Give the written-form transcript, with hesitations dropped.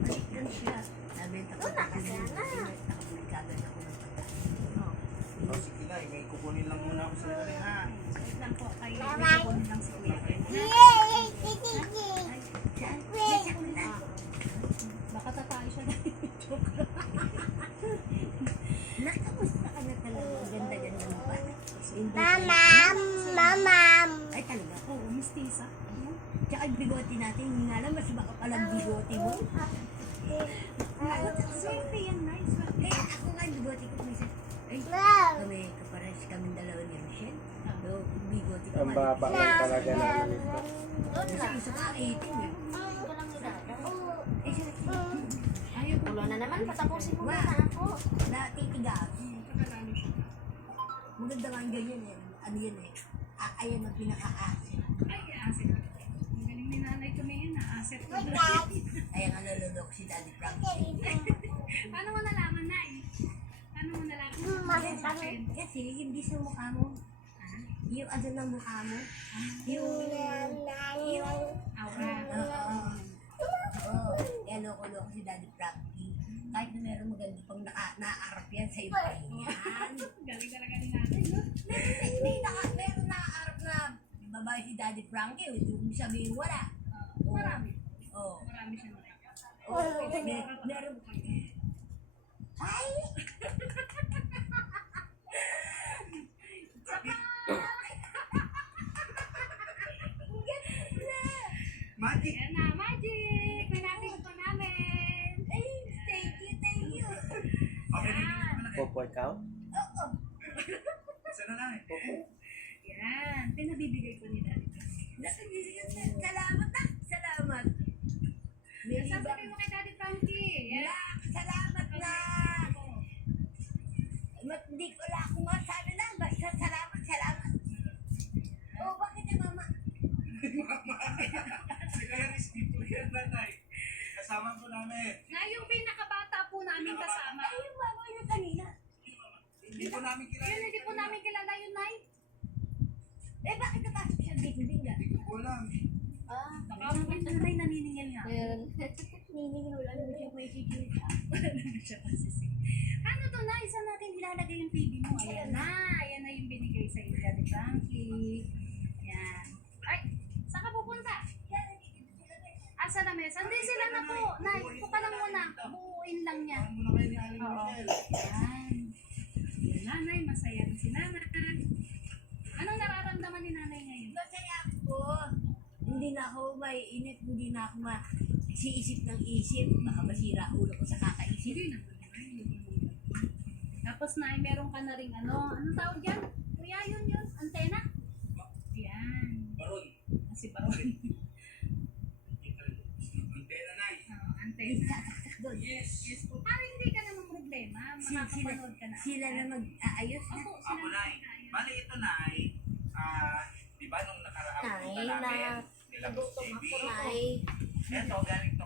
Balikan siya. Nabenta ko na kasi na. Nagkagad ako ng pagkain. Oh, sige na, may kukunin lang muna ako sa rin ha. Wait lang po, kayo kukunin lang si Kuya. Baka tatay siya na joke lang. Nakamusta ka na talaga? Ganda-ganda mo ba? Ay talaga? Oo, mistisa. Tsaka yung bigote natin, hindi nga lang, mas baka palang bigote mo. Swerte yan, nice. Eh, ako nga yung bigote ko, minsan. Ay, kami, kapares kami dalawa ni Rochelle. So, bigote ko. Ang baba lang talaga namin ito. Kasi isa ka, 18 eh. Eh, siya, ayaw ko. Ulo na naman, patapusin mo Ma, na ako. natitigas. Maganda nga yung ganyan eh. Ano yun eh. Ayan ang pinaka-asset. Ay, asset. Ang galing ni nanay tumingin na asset ko. Ayan ang nalulok si Daddy Frankie. Paano mo nalaman na eh? Paano mo nalaman sa akin? Kasi hindi sa mukha mo. Yung ano ng mukha mo. Yung Aura. Oo. Yan loko-loko si Daddy Frankie. Kahit na meron maganda pang nakaarap yan sa iba yan. Galing talaga ni nanay, no? Meron nakaarap na babae si Daddy Frankie. Huwag mo sabihin wala. Marami. Oo. Marami siya na. Meron. Ay! Magic! Ayan na, magic! May natin ito namin. Ay, thank you, thank you. Okay, na. Popo ikaw? Oo. Isa na lang eh. Yan. Pinabibigay ko ni Daddy. Salamat na. Salamat. Sasabihin mo kay Daddy Frankie. Yan. Salamat na. Hindi ko lang kung masabi lang. Basta salamat, salamat. Oh, bakit na mama? Sige yan, skip po yan, nanay. Kasama po namin. Na yung pinakabata po namin kasama. Ay, yung mama yun kanina. Hindi po namin kilala. Yun, hindi po namin kilala yun, Nay. Eh, bakit napasok siya dito din nga? Hindi ko po alam. Baka mo nanay naniningil nga. Niningin wala naman siya may sikita. Siya kasi ano to na? Isa natin ilalagay yung TV mo. Ayan na. Ayan na yung binigay sa iyo, Daddy Frankie. Ayan. Ay, saan ka pupunta? Sa lamesa. Hindi sila na po. Nay, ito ka lang muna. Buuin lang niya. Ano muna kayo ni Aling Oo. Rochelle? Ayan. Yung nanay, masaya na si nanay. Anong nararamdaman ni nanay ngayon? Masaya ako. Hindi na ako may init, hindi na ako masiisip ng isip. Baka masira ulo ko sa kakaisip. Hindi naman. Tapos na meron ka na ring anong tawag yan? Kuya, yun, antena? Ayan. Baron. Kasi Baron. Antena, nay. Antena. Doon. Yes. Yes po. Para hindi ka naman problema. Makakapanood ka na. Sila na mag-aayos na. Opo, Ako, nay. Bali ito, nay. Di ba nung nakaraang punta Nay, namin, na nilabas nagutom TV. ako, Nay. Eto, galing